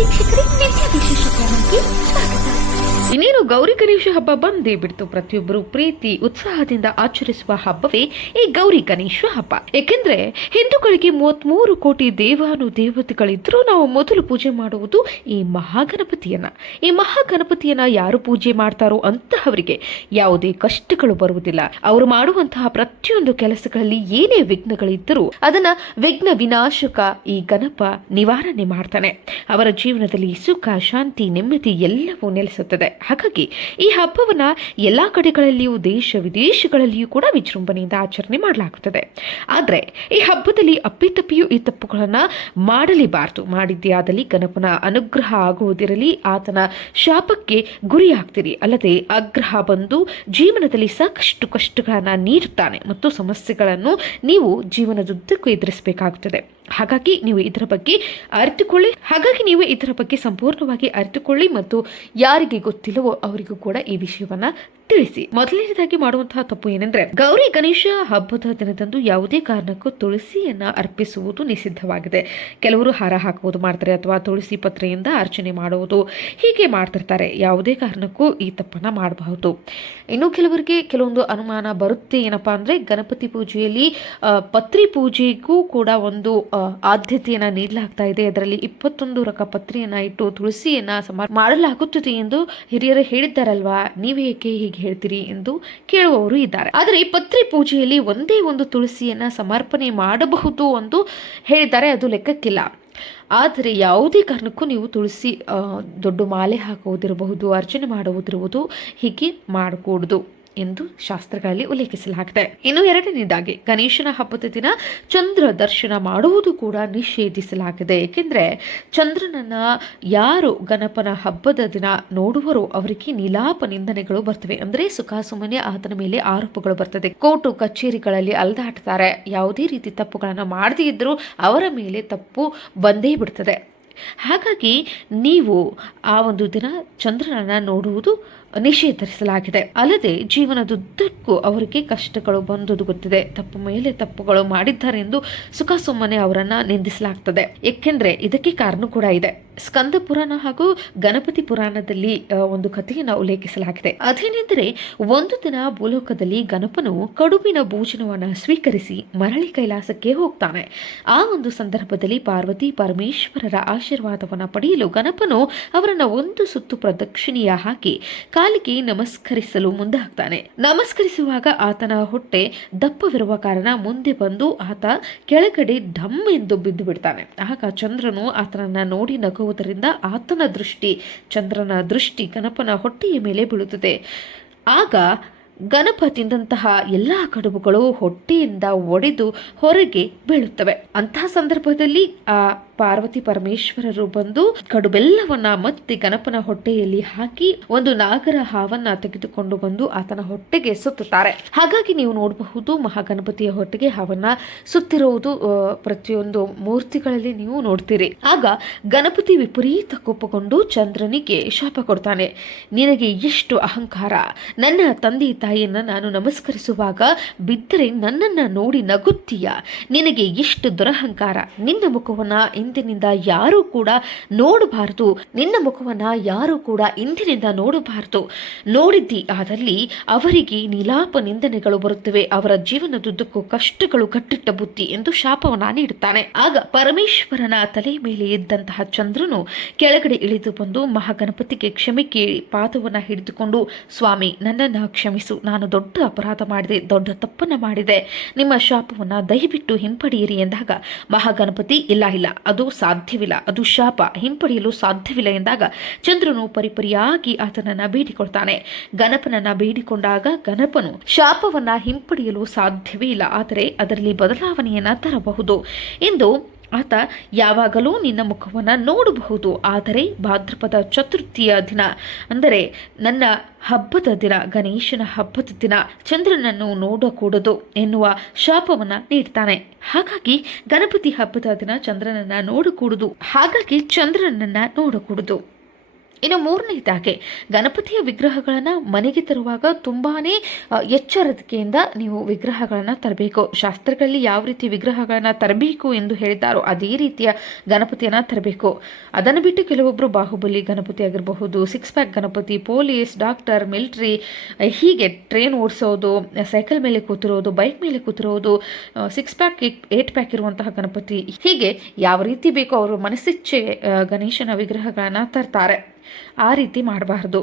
ವೀಕ್ಷಕರೇ, ನಿತ್ಯ ವಿಶೇಷ ಚಾನಲ್ಗೆ ಸ್ವಾಗತ. ಇನ್ನೇನು ಗೌರಿ ಗಣೇಶ ಹಬ್ಬ ಬಂದೇ ಬಿಡ್ತು. ಪ್ರತಿಯೊಬ್ಬರು ಪ್ರೀತಿ ಉತ್ಸಾಹದಿಂದ ಆಚರಿಸುವ ಹಬ್ಬವೇ ಈ ಗೌರಿ ಗಣೇಶ ಹಬ್ಬ. ಏಕೆಂದ್ರೆ ಹಿಂದೂಗಳಿಗೆ 33 ಕೋಟಿ ದೇವಾನುದೇವತೆಗಳಿದ್ರೂ ನಾವು ಮೊದಲು ಪೂಜೆ ಮಾಡುವುದು ಈ ಮಹಾಗಣಪತಿಯನ್ನ. ಈ ಮಹಾಗಣಪತಿಯನ್ನ ಯಾರು ಪೂಜೆ ಮಾಡ್ತಾರೋ ಅಂತಹವರಿಗೆ ಯಾವುದೇ ಕಷ್ಟಗಳು ಬರುವುದಿಲ್ಲ. ಅವರು ಮಾಡುವಂತಹ ಪ್ರತಿಯೊಂದು ಕೆಲಸಗಳಲ್ಲಿ ಏನೇ ವಿಘ್ನಗಳಿದ್ದರೂ ಅದನ್ನ ವಿಘ್ನ ವಿನಾಶಕ ಈ ಗಣಪ ನಿವಾರಣೆ ಮಾಡ್ತಾನೆ. ಅವರ ಜೀವನದಲ್ಲಿ ಸುಖ, ಶಾಂತಿ, ನೆಮ್ಮದಿ ಎಲ್ಲವೂ ನೆಲೆಸುತ್ತದೆ. ಹಾಗಾಗಿ ಈ ಹಬ್ಬವನ್ನ ಎಲ್ಲಾ ಕಡೆಗಳಲ್ಲಿಯೂ, ದೇಶ ವಿದೇಶಗಳಲ್ಲಿಯೂ ಕೂಡ ವಿಜೃಂಭಣೆಯಿಂದ ಆಚರಣೆ ಮಾಡಲಾಗುತ್ತದೆ. ಆದ್ರೆ ಈ ಹಬ್ಬದಲ್ಲಿ ಅಪ್ಪಿತಪ್ಪಿಯೂ ಈ ತಪ್ಪುಗಳನ್ನ ಮಾಡಲೇಬಾರದು. ಮಾಡಿದ್ದೇ ಆದಲ್ಲಿ ಗಣಪನ ಅನುಗ್ರಹ ಆಗುವುದಿರಲಿ, ಆತನ ಶಾಪಕ್ಕೆ ಗುರಿಯಾಗ್ತೀರಿ. ಅಲ್ಲದೆ ಆಗ್ರಹ ಬಂದು ಜೀವನದಲ್ಲಿ ಸಾಕಷ್ಟು ಕಷ್ಟಗಳನ್ನ ನೀಡುತ್ತಾನೆ ಮತ್ತು ಸಮಸ್ಯೆಗಳನ್ನು ನೀವು ಜೀವನದುದ್ದಕ್ಕೂ ಎದುರಿಸಬೇಕಾಗುತ್ತದೆ. ಹಾಗಾಗಿ ನೀವು ಇದರ ಬಗ್ಗೆ ಸಂಪೂರ್ಣವಾಗಿ ಅರಿತುಕೊಳ್ಳಿ ಮತ್ತು ಯಾರಿಗೆ ಗೊತ್ತಿಲ್ಲವೋ ಅವರಿಗೂ ಕೂಡ ಈ ವಿಷಯವನ್ನ ತಿಳಿಸಿ. ಮೊದಲನೇದಾಗಿ ಮಾಡುವಂತಹ ತಪ್ಪು ಏನೆಂದ್ರೆ, ಗೌರಿ ಗಣೇಶ ಹಬ್ಬದ ದಿನದಂದು ಯಾವುದೇ ಕಾರಣಕ್ಕೂ ತುಳಸಿಯನ್ನ ಅರ್ಪಿಸುವುದು ನಿಷಿದ್ಧವಾಗಿದೆ. ಕೆಲವರು ಹಾರ ಹಾಕುವುದು ಮಾಡ್ತಾರೆ, ಅಥವಾ ತುಳಸಿ ಪತ್ರೆಯಿಂದ ಅರ್ಚನೆ ಮಾಡುವುದು, ಹೀಗೆ ಮಾಡ್ತಿರ್ತಾರೆ. ಯಾವುದೇ ಕಾರಣಕ್ಕೂ ಈ ತಪ್ಪನ್ನ ಮಾಡಬಹುದು. ಇನ್ನು ಕೆಲವರಿಗೆ ಕೆಲವೊಂದು ಅನುಮಾನ ಬರುತ್ತೆ. ಏನಪ್ಪಾ ಅಂದ್ರೆ, ಗಣಪತಿ ಪೂಜೆಯಲ್ಲಿ ಪತ್ರಿ ಪೂಜೆಗೂ ಕೂಡ ಒಂದು ಆದ್ಯತೆಯನ್ನ ನೀಡಲಾಗ್ತಾ ಇದೆ. ಅದರಲ್ಲಿ 21 ರಕ ಪತ್ರಿಯನ್ನ ಇಟ್ಟು ತುಳಸಿಯನ್ನ ಮಾಡಲಾಗುತ್ತದೆ ಎಂದು ಹಿರಿಯರು ಹೇಳಿದ್ದಾರಲ್ವಾ, ನೀವೇ ಏಕೆ ಹೀಗೆ ಹೇಳ್ತೀರಿ ಎಂದು ಕೇಳುವವರು ಇದ್ದಾರೆ. ಆದರೆ ಈ ಪತ್ರಿ ಪೂಜೆಯಲ್ಲಿ ಒಂದೇ ಒಂದು ತುಳಸಿಯನ್ನ ಸಮರ್ಪಣೆ ಮಾಡಬಹುದು ಎಂದು ಹೇಳಿದ್ದಾರೆ, ಅದು ಲೆಕ್ಕಕ್ಕಿಲ್ಲ. ಆದರೆ ಯಾವುದೇ ಕಾರಣಕ್ಕೂ ನೀವು ತುಳಸಿ ದೊಡ್ಡ ಮಾಲೆ ಹಾಕುವುದಿರಬಹುದು, ಅರ್ಚನೆ ಮಾಡುವುದಿರುವುದು, ಹೀಗೆ ಮಾಡಕೂಡದು ಎಂದು ಶಾಸ್ತ್ರಗಳಲ್ಲಿ ಉಲ್ಲೇಖಿಸಲಾಗಿದೆ. ಇನ್ನು ಎರಡನೇದಾಗಿ, ಗಣೇಶನ ಹಬ್ಬದ ದಿನ ಚಂದ್ರ ದರ್ಶನ ಮಾಡುವುದು ಕೂಡ ನಿಷೇಧಿಸಲಾಗಿದೆ. ಏಕೆಂದ್ರೆ ಚಂದ್ರನನ್ನ ಯಾರು ಗಣಪನ ಹಬ್ಬದ ದಿನ ನೋಡುವರೋ ಅವರಿಗೆ ನೀಲಾಪ ನಿಂದನೆಗಳು ಬರ್ತವೆ. ಅಂದ್ರೆ ಸುಖಾಸುಮ್ಮನೆ ಆತನ ಮೇಲೆ ಆರೋಪಗಳು ಬರ್ತದೆ. ಕೋರ್ಟು ಕಚೇರಿಗಳಲ್ಲಿ ಅಲ್ದಾಡ್ತಾರೆ. ಯಾವುದೇ ರೀತಿ ತಪ್ಪುಗಳನ್ನು ಮಾಡದೇ ಇದ್ರೂ ಅವರ ಮೇಲೆ ತಪ್ಪು ಬಂದೇ ಬಿಡ್ತದೆ. ಹಾಗಾಗಿ ನೀವು ಆ ಒಂದು ದಿನ ಚಂದ್ರನನ್ನ ನೋಡುವುದು ನಿಷೇಧಿಸಲಾಗಿದೆ. ಅಲ್ಲದೆ ಜೀವನದುದ್ದಕ್ಕೂ ಅವರಿಗೆ ಕಷ್ಟಗಳು ಬಂದುದು ಗೊತ್ತಿದೆ. ತಪ್ಪು ಮೇಲೆ ತಪ್ಪುಗಳು ಮಾಡಿದ್ದಾರೆ ಎಂದು ಸುಖ ಸುಮ್ಮನೆ ಅವರನ್ನ ನಿಂದಿಸಲಾಗ್ತದೆ. ಏಕೆಂದ್ರೆ ಇದಕ್ಕೆ ಕಾರಣ ಕೂಡ ಇದೆ. ಸ್ಕಂದ ಪುರಾಣ ಹಾಗೂ ಗಣಪತಿ ಪುರಾಣದಲ್ಲಿ ಒಂದು ಕಥೆಯನ್ನು ಉಲ್ಲೇಖಿಸಲಾಗಿದೆ. ಅದೇನೆಂದರೆ, ಒಂದು ದಿನ ಭೂಲೋಕದಲ್ಲಿ ಗಣಪನು ಕಡುಬಿನ ಭೋಜನವನ್ನು ಸ್ವೀಕರಿಸಿ ಮರಳಿ ಕೈಲಾಸಕ್ಕೆ ಹೋಗ್ತಾನೆ. ಆ ಒಂದು ಸಂದರ್ಭದಲ್ಲಿ ಪಾರ್ವತಿ ಪರಮೇಶ್ವರರ ಆಶೀರ್ವಾದವನ್ನು ಪಡೆಯಲು ಗಣಪನು ಅವರನ್ನ ಒಂದು ಸುತ್ತು ಪ್ರದಕ್ಷಿಣೆಯ ಹಾಕಿ ಕಾಲಿಗೆ ನಮಸ್ಕರಿಸಲು ಮುಂದಾಗ್ತಾನೆ. ನಮಸ್ಕರಿಸುವಾಗ ಆತನ ಹೊಟ್ಟೆ ದಪ್ಪವಿರುವ ಕಾರಣ ಮುಂದೆ ಬಂದು ಆತ ಕೆಳಗಡೆ ಢಮ್ ಎಂದು ಬಿದ್ದು ಬಿಡ್ತಾನೆ. ಆಗ ಚಂದ್ರನು ಆತನನ್ನ ನೋಡಿ ನಗುವುದರಿಂದ ಆತನ ದೃಷ್ಟಿ, ಚಂದ್ರನ ದೃಷ್ಟಿ ಗಣಪನ ಹೊಟ್ಟೆಯ ಮೇಲೆ ಬೀಳುತ್ತದೆ. ಆಗ ಗಣಪ ತಿಂದಂತಹ ಎಲ್ಲಾ ಕಡುಬುಗಳು ಹೊಟ್ಟೆಯಿಂದ ಒಡೆದು ಹೊರಗೆ ಬೀಳುತ್ತವೆ. ಅಂತಹ ಸಂದರ್ಭದಲ್ಲಿ ಆ ಪಾರ್ವತಿ ಪರಮೇಶ್ವರರು ಬಂದು ಕಡುಬೆಲ್ಲವನ್ನ ಮತ್ತೆ ಗಣಪನ ಹೊಟ್ಟೆಯಲ್ಲಿ ಹಾಕಿ ಒಂದು ನಾಗರ ಹಾವನ್ನ ತೆಗೆದುಕೊಂಡು ಬಂದು ಆತನ ಹೊಟ್ಟೆಗೆ ಸುತ್ತುತ್ತಾರೆ. ಹಾಗಾಗಿ ನೀವು ನೋಡಬಹುದು, ಮಹಾಗಣಪತಿಯ ಹೊಟ್ಟೆಗೆ ಹಾವನ್ನ ಸುತ್ತಿರುವುದು ಪ್ರತಿಯೊಂದು ಮೂರ್ತಿಗಳಲ್ಲಿ ನೀವು ನೋಡ್ತೀರಿ. ಆಗ ಗಣಪತಿ ವಿಪರೀತ ಕೋಪಗೊಂಡು ಚಂದ್ರನಿಗೆ ಶಾಪ ಕೊಡ್ತಾನೆ. ನಿನಗೆ ಎಷ್ಟು ಅಹಂಕಾರ! ನನ್ನ ತಂದೆ ತಾಯಿಯನ್ನ ನಾನು ನಮಸ್ಕರಿಸುವಾಗ ಬಿದ್ದರೆ ನನ್ನನ್ನ ನೋಡಿ ನಗುತ್ತೀಯ. ನಿನಗೆ ಎಷ್ಟು ದುರಹಂಕಾರ! ನಿನ್ನ ಮುಖವನ್ನ ಇಂದಿನಿಂದ ಯಾರೂ ಕೂಡ ನೋಡಬಾರದು. ನಿನ್ನ ಮುಖವನ್ನ ಯಾರೂ ಕೂಡ ಇಂದಿನಿಂದ ನೋಡಬಾರದು. ನೋಡಿದ್ದಿ ಆದಲ್ಲಿ ಅವರಿಗೆ ನೀಲಾಪ ನಿಂದನೆಗಳು ಬರುತ್ತವೆ. ಅವರ ಜೀವನದುದ್ದಕ್ಕೂ ಕಷ್ಟಗಳು ಕಟ್ಟಿಟ್ಟ ಬುತ್ತಿ ಎಂದು ಶಾಪವನ್ನ ನೀಡುತ್ತಾನೆ. ಆಗ ಪರಮೇಶ್ವರನ ತಲೆ ಮೇಲೆ ಇದ್ದಂತಹ ಚಂದ್ರನು ಕೆಳಗಡೆ ಇಳಿದು ಬಂದು ಮಹಾಗಣಪತಿಗೆ ಕ್ಷಮೆ ಕೇಳಿ ಪಾದವನ್ನ ಹಿಡಿದುಕೊಂಡು, ಸ್ವಾಮಿ, ನನ್ನನ್ನು ಕ್ಷಮಿಸು, ನಾನು ದೊಡ್ಡ ಅಪರಾಧ ಮಾಡಿದೆ, ದೊಡ್ಡ ತಪ್ಪನ್ನ ಮಾಡಿದೆ, ನಿಮ್ಮ ಶಾಪವನ್ನ ದಯವಿಟ್ಟು ಹಿಂಪಡೆಯಿರಿ ಎಂದಾಗ ಮಹಾಗಣಪತಿ ಇಲ್ಲ, ಅದು ಸಾಧ್ಯವಿಲ್ಲ, ಅದು ಶಾಪ, ಹಿಂಪಡೆಯಲು ಸಾಧ್ಯವಿಲ್ಲ ಎಂದಾಗ ಚಂದ್ರನು ಪರಿಪರಿಯಾಗಿ ಆತನನ್ನ ಬೇಡಿಕೊಳ್ತಾನೆ. ಗಣಪನನ್ನ ಬೇಡಿಕೊಂಡಾಗ ಗಣಪನು ಶಾಪವನ್ನ ಹಿಂಪಡೆಯಲು ಸಾಧ್ಯವೇ ಇಲ್ಲ, ಆದರೆ ಅದರಲ್ಲಿ ಬದಲಾವಣೆಯನ್ನ ತರಬಹುದು ಎಂದು ಆತ ಯಾವಾಗಲೂ ನಿನ್ನ ಮುಖವನ್ನು ನೋಡಬಹುದು. ಆದರೆ ಭಾದ್ರಪದ ಚತುರ್ಥಿಯ ದಿನ, ಅಂದರೆ ನನ್ನ ಹಬ್ಬದ ದಿನ, ಗಣೇಶನ ಹಬ್ಬದ ದಿನ ಚಂದ್ರನನ್ನು ನೋಡಕೂಡದು ಎನ್ನುವ ಶಾಪವನ್ನ ನೀಡ್ತಾನೆ. ಹಾಗಾಗಿ ಗಣಪತಿ ಹಬ್ಬದ ದಿನ ಚಂದ್ರನನ್ನ ನೋಡಕೂಡದು. ಇನ್ನು ಮೂರನೇದಾಗಿ ಗಣಪತಿಯ ವಿಗ್ರಹಗಳನ್ನು ಮನೆಗೆ ತರುವಾಗ ತುಂಬಾನೇ ಎಚ್ಚರಿಕೆಯಿಂದ ನೀವು ವಿಗ್ರಹಗಳನ್ನು ತರಬೇಕು. ಶಾಸ್ತ್ರಗಳಲ್ಲಿ ಯಾವ ರೀತಿ ವಿಗ್ರಹಗಳನ್ನು ತರಬೇಕು ಎಂದು ಹೇಳಿದ್ದಾರೋ ಅದೇ ರೀತಿಯ ಗಣಪತಿಯನ್ನು ತರಬೇಕು. ಅದನ್ನು ಬಿಟ್ಟು ಕೆಲವೊಬ್ಬರು ಬಾಹುಬಲಿ ಗಣಪತಿ ಆಗಿರಬಹುದು, 6 pack Ganapati, police, doctor, military, ಹೀಗೆ ಟ್ರೈನ್ ಓಡಿಸೋದು, ಸೈಕಲ್ ಮೇಲೆ ಕೂತಿರೋದು, ಬೈಕ್ ಮೇಲೆ ಕೂತಿರೋದು, 6 ಪ್ಯಾಕ್ 8 ಪ್ಯಾಕ್ ಇರುವಂತಹ ಗಣಪತಿ, ಹೀಗೆ ಯಾವ ರೀತಿ ಬೇಕೋ ಅವರು ಮನಸ್ಸಿಚ್ಛೆ ಗಣೇಶನ ವಿಗ್ರಹಗಳನ್ನು ತರ್ತಾರೆ. ಆ ರೀತಿ ಮಾಡಬಾರ್ದು.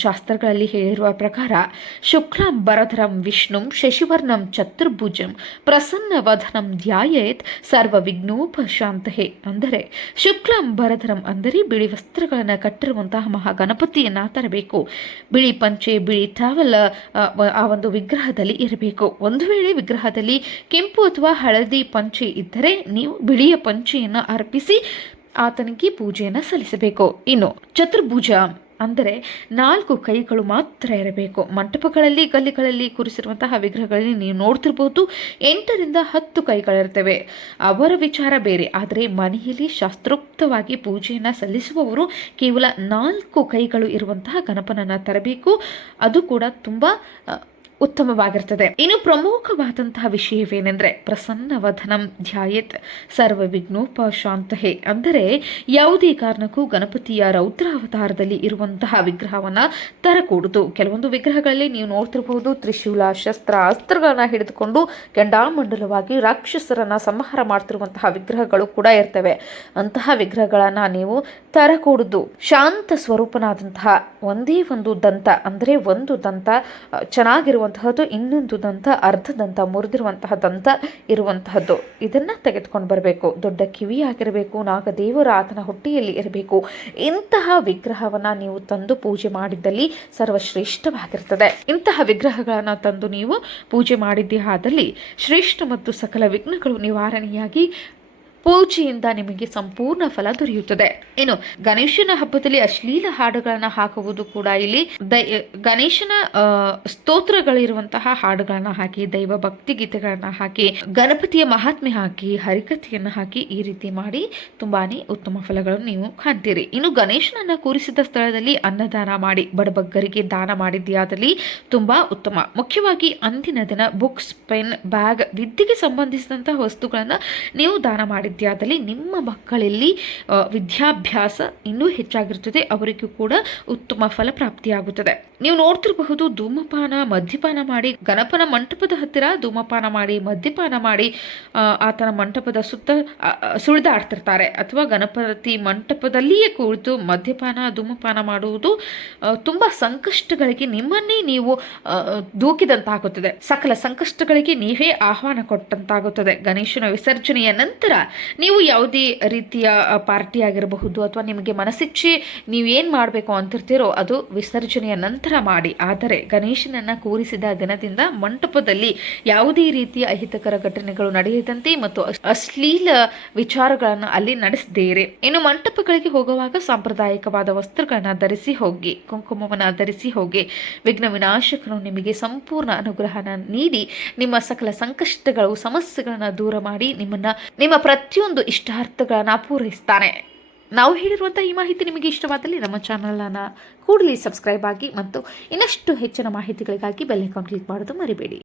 ಶಾಸ್ತ್ರಗಳಲ್ಲಿ ಹೇಳಿರುವ ಪ್ರಕಾರ ಶುಕ್ಲಾಂಬರಧರಂ ವಿಷ್ಣುಂ ಶಶಿವರ್ಣಂ ಚತುರ್ಭುಜಂ ಪ್ರಸನ್ನವದನಂ ಧ್ಯಾಯೇತ್ ಸರ್ವ ವಿಘ್ನೋಪಶಾಂತಹೇ. ಅಂದರೆ ಶುಕ್ಲಾಂಬರಧರಂ ಅಂದರೆ ಬಿಳಿ ವಸ್ತ್ರಗಳನ್ನು ಕಟ್ಟಿರುವಂತಹ ಮಹಾಗಣಪತಿಯನ್ನು ತರಬೇಕು. ಬಿಳಿ ಪಂಚೆ, ಬಿಳಿ ಟವಲ್ ಆ ಒಂದು ವಿಗ್ರಹದಲ್ಲಿ ಇರಬೇಕು. ಒಂದು ವೇಳೆ ವಿಗ್ರಹದಲ್ಲಿ ಕೆಂಪು ಅಥವಾ ಹಳದಿ ಪಂಚೆ ಇದ್ದರೆ ನೀವು ಬಿಳಿಯ ಪಂಚೆಯನ್ನು ಅರ್ಪಿಸಿ ಆತನಿಗೆ ಪೂಜೆಯನ್ನು ಸಲ್ಲಿಸಬೇಕು. ಇನ್ನು ಚತುರ್ಭುಜ ಅಂದರೆ 4 ಕೈಗಳು ಮಾತ್ರ ಇರಬೇಕು. ಮಂಟಪಗಳಲ್ಲಿ ಗಲ್ಲಿಗಳಲ್ಲಿ ಕೂರಿಸಿರುವಂತಹ ವಿಗ್ರಹಗಳಲ್ಲಿ ನೀವು ನೋಡ್ತಿರ್ಬೋದು 8 ರಿಂದ 10 ಕೈಗಳಿರ್ತವೆ. ಅವರ ವಿಚಾರ ಬೇರೆ. ಆದರೆ ಮನೆಯಲ್ಲಿ ಶಾಸ್ತ್ರೋಕ್ತವಾಗಿ ಪೂಜೆಯನ್ನು ಸಲ್ಲಿಸುವವರು ಕೇವಲ 4 ಕೈಗಳು ಇರುವಂತಹ ಗಣಪನನ್ನು ತರಬೇಕು. ಅದು ಕೂಡ ತುಂಬ ಉತ್ತಮವಾಗಿರ್ತದೆ. ಇನ್ನು ಪ್ರಮುಖವಾದಂತಹ ವಿಷಯವೇನೆಂದರೆ ಪ್ರಸನ್ನವದನಂ ಧ್ಯಾಯೇತ್ ಸರ್ವ ವಿಘ್ನೋಪಶಾಂತಹೇ. ಅಂದರೆ ಯಾವುದೇ ಕಾರಣಕ್ಕೂ ಗಣಪತಿಯ ರೌದ್ರಾವತಾರದಲ್ಲಿ ಇರುವಂತಹ ವಿಗ್ರಹವನ್ನು ತರಕೂಡದು. ಕೆಲವೊಂದು ವಿಗ್ರಹಗಳಲ್ಲಿ ನೀವು ನೋಡ್ತಿರಬಹುದು ತ್ರಿಶೂಲ, ಶಸ್ತ್ರ, ಅಸ್ತ್ರಗಳನ್ನ ಹಿಡಿದುಕೊಂಡು ಕೆಂಡಾಮಂಡಲವಾಗಿ ರಾಕ್ಷಸರನ್ನ ಸಂಹಾರ ಮಾಡ್ತಿರುವಂತಹ ವಿಗ್ರಹಗಳು ಕೂಡ ಇರ್ತವೆ. ಅಂತಹ ವಿಗ್ರಹಗಳನ್ನ ನೀವು ತರಕೂಡದು. ಶಾಂತ ಸ್ವರೂಪನಾದಂತಹ ಒಂದೇ ಒಂದು ದಂತ, ಅಂದರೆ ಒಂದು ದಂತ ಚೆನ್ನಾಗಿರುವಂತಹದ್ದು, ಇನ್ನೊಂದು ದಂತ ಅರ್ಧ ದಂತ ಮುರಿದಿರುವಂತಹ ದಂತ ಇರುವಂತಹದ್ದು, ಇದನ್ನ ತೆಗೆದುಕೊಂಡು ಬರಬೇಕು. ದೊಡ್ಡ ಕಿವಿಯಾಗಿರಬೇಕು, ನಾಗದೇವರ ಆತನ ಹೊಟ್ಟೆಯಲ್ಲಿ ಇರಬೇಕು. ಇಂತಹ ವಿಗ್ರಹವನ್ನ ನೀವು ತಂದು ಪೂಜೆ ಮಾಡಿದ್ದಲ್ಲಿ ಸರ್ವಶ್ರೇಷ್ಠವಾಗಿರ್ತದೆ. ಇಂತಹ ವಿಗ್ರಹಗಳನ್ನ ತಂದು ನೀವು ಪೂಜೆ ಮಾಡಿದ್ದೇ ಆದಲ್ಲಿ ಶ್ರೇಷ್ಠ ಮತ್ತು ಸಕಲ ವಿಘ್ನಗಳು ನಿವಾರಣೆಯಾಗಿ ಪೂಜೆಯಿಂದ ನಿಮಗೆ ಸಂಪೂರ್ಣ ಫಲ ದೊರೆಯುತ್ತದೆ. ಇನ್ನು ಗಣೇಶನ ಹಬ್ಬದಲ್ಲಿ ಅಶ್ಲೀಲ ಹಾಡುಗಳನ್ನು ಹಾಕುವುದು ಕೂಡ ಇಲ್ಲಿ ಗಣೇಶನ ಸ್ತೋತ್ರಗಳಿರುವಂತಹ ಹಾಡುಗಳನ್ನ ಹಾಕಿ, ದೈವ ಭಕ್ತಿ ಗೀತೆಗಳನ್ನ ಹಾಕಿ, ಗಣಪತಿಯ ಮಹಾತ್ಮೆ ಹಾಕಿ, ಹರಿಕಥೆಯನ್ನು ಹಾಕಿ ಈ ರೀತಿ ಮಾಡಿ ತುಂಬಾನೇ ಉತ್ತಮ ಫಲಗಳನ್ನು ನೀವು ಕಾಣ್ತೀರಿ. ಇನ್ನು ಗಣೇಶನನ್ನ ಕೂರಿಸಿದ ಸ್ಥಳದಲ್ಲಿ ಅನ್ನದಾನ ಮಾಡಿ ಬಡಬಗ್ಗರಿಗೆ ದಾನ ಮಾಡಿದ್ಯಾದಲ್ಲಿ ತುಂಬಾ ಉತ್ತಮ. ಮುಖ್ಯವಾಗಿ ಅಂದಿನ ದಿನ ಬುಕ್ಸ್, ಪೆನ್, ಬ್ಯಾಗ್, ವಿದ್ಯೆಗೆ ಸಂಬಂಧಿಸಿದಂತಹ ವಸ್ತುಗಳನ್ನ ನೀವು ದಾನ ಮಾಡಿದ್ಯಾದಲ್ಲಿ ನಿಮ್ಮ ಮಕ್ಕಳಲ್ಲಿ ವಿದ್ಯಾಭ್ಯಾಸ ಇನ್ನೂ ಹೆಚ್ಚಾಗಿರುತ್ತದೆ. ಅವರಿಗೂ ಕೂಡ ಉತ್ತಮ ಫಲ ಪ್ರಾಪ್ತಿಯಾಗುತ್ತದೆ. ನೀವು ನೋಡ್ತಿರಬಹುದು ಧೂಮಪಾನ, ಮದ್ಯಪಾನ ಮಾಡಿ ಗಣಪನ ಮಂಟಪದ ಹತ್ತಿರ ಧೂಮಪಾನ ಮಾಡಿ, ಮದ್ಯಪಾನ ಮಾಡಿ ಆತನ ಮಂಟಪದ ಸುತ್ತ ಸುಳಿದಾಡ್ತಿರ್ತಾರೆ. ಅಥವಾ ಗಣಪತಿ ಮಂಟಪದಲ್ಲಿಯೇ ಕುಳಿತು ಮದ್ಯಪಾನ, ಧೂಮಪಾನ ಮಾಡುವುದು ತುಂಬ ಸಂಕಷ್ಟಗಳಿಗೆ ನಿಮ್ಮನ್ನೇ ನೀವು ದೂಕಿದಂತಾಗುತ್ತದೆ. ಸಕಲ ಸಂಕಷ್ಟಗಳಿಗೆ ನೀವೇ ಆಹ್ವಾನ ಕೊಟ್ಟಂತಾಗುತ್ತದೆ. ಗಣೇಶನ ವಿಸರ್ಜನೆಯ ನಂತರ ನೀವು ಯಾವುದೇ ರೀತಿಯ ಪಾರ್ಟಿ ಆಗಿರಬಹುದು ಅಥವಾ ನಿಮಗೆ ಮನಸ್ಸಿಚ್ಛೆ ನೀವೇನು ಮಾಡಬೇಕು ಅಂತಿರ್ತೀರೋ ಅದು ವಿಸರ್ಜನೆಯ ನಂತರ ಮಾಡಿ. ಆದರೆ ಗಣೇಶನನ್ನ ಕೂರಿಸಿದ ದಿನದಿಂದ ಮಂಟಪದಲ್ಲಿ ಯಾವುದೇ ರೀತಿಯ ಅಹಿತಕರ ಘಟನೆಗಳು ನಡೆಯದಂತೆ ಮತ್ತು ಅಶ್ಲೀಲ ವಿಚಾರಗಳನ್ನು ಅಲ್ಲಿ ನಡೆಸದೇರೆ. ಇನ್ನು ಮಂಟಪಗಳಿಗೆ ಹೋಗುವಾಗ ಸಾಂಪ್ರದಾಯಿಕವಾದ ವಸ್ತ್ರಗಳನ್ನ ಧರಿಸಿ ಹೋಗಿ, ಕುಂಕುಮವನ್ನು ಧರಿಸಿ ಹೋಗಿ. ವಿಘ್ನ ವಿನಾಶಕನು ನಿಮಗೆ ಸಂಪೂರ್ಣ ಅನುಗ್ರಹನ ನೀಡಿ ನಿಮ್ಮ ಸಕಲ ಸಂಕಷ್ಟಗಳು, ಸಮಸ್ಯೆಗಳನ್ನ ದೂರ ಮಾಡಿ ನಿಮ್ಮ ಪ್ರತಿಯೊಂದು ಇಷ್ಟಾರ್ಥಗಳನ್ನ ಪೂರೈಸ್ತಾನೆ. ನಾವು ಹೇಳಿರುವಂಥ ಈ ಮಾಹಿತಿ ನಿಮಗೆ ಇಷ್ಟವಾದಲ್ಲಿ ನಮ್ಮ ಚಾನಲನ್ನು ಕೂಡಲೇ ಸಬ್ಸ್ಕ್ರೈಬ್ ಆಗಿ ಮತ್ತು ಇನ್ನಷ್ಟು ಹೆಚ್ಚಿನ ಮಾಹಿತಿಗಳಿಗಾಗಿ ಬೆಲ್ ಐಕಾನ್ ಕ್ಲಿಕ್ ಮಾಡೋದು ಮರಿಬೇಡಿ.